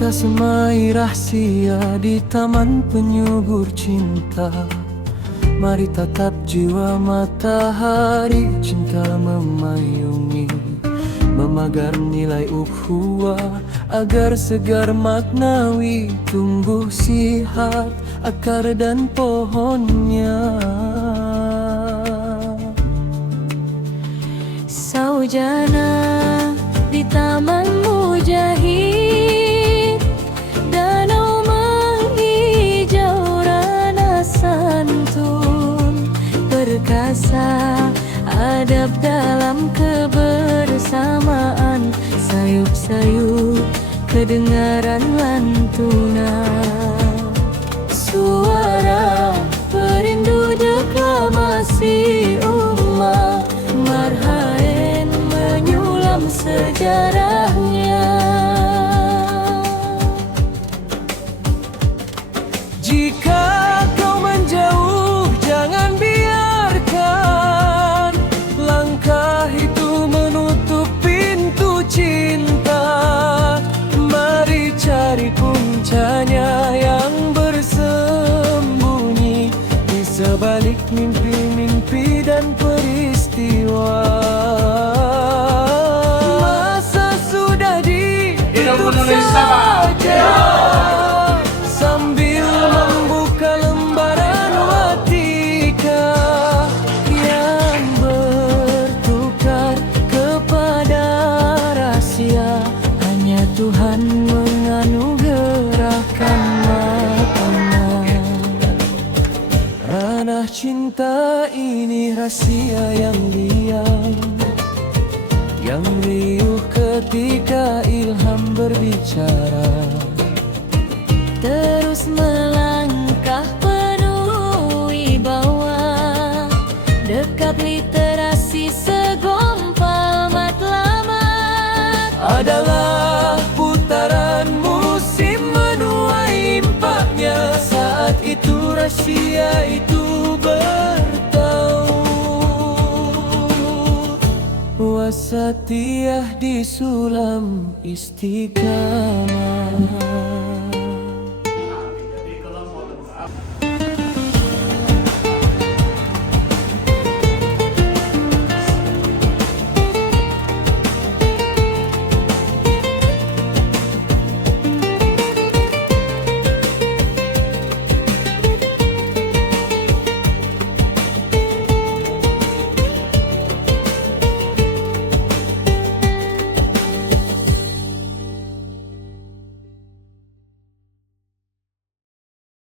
Kita semai rahsia di taman penyubur cinta. Mari tatap jiwa matahari, cinta memayungi, memagar nilai ukhuwah agar segar maknawi tumbuh sihat akar dan pohonnya. Saujana di taman mujahid, danau menghijau rana santun, perkasa adab dalam kebersamaan, sayup-sayup kedengaran lantunan, suara perindu deklamasi ummah, marhaen menyulam sejarahnya. Jika kau menjauh, jangan biarkan langkah itu menutup pintu cinta. Mari cari puncanya yang bersembunyi di sebalik mimpi-mimpi dan peristiwa. Masa sudah dihidup saja, sambil membuka lembaran watika yang bertukar kepada rahasia. Hanya Tuhan menganugerahkan matanya. Ranah cinta ini rahasia yang diam, yang riuh ketika ilham berbicara. Terus melangkah penuh wibawa, dekat literasi segumpal matlamat. Adalah putaran musim menuai impaknya. Saat itu rahasia itu bertaut, wasatiyah di sulam istiqamah.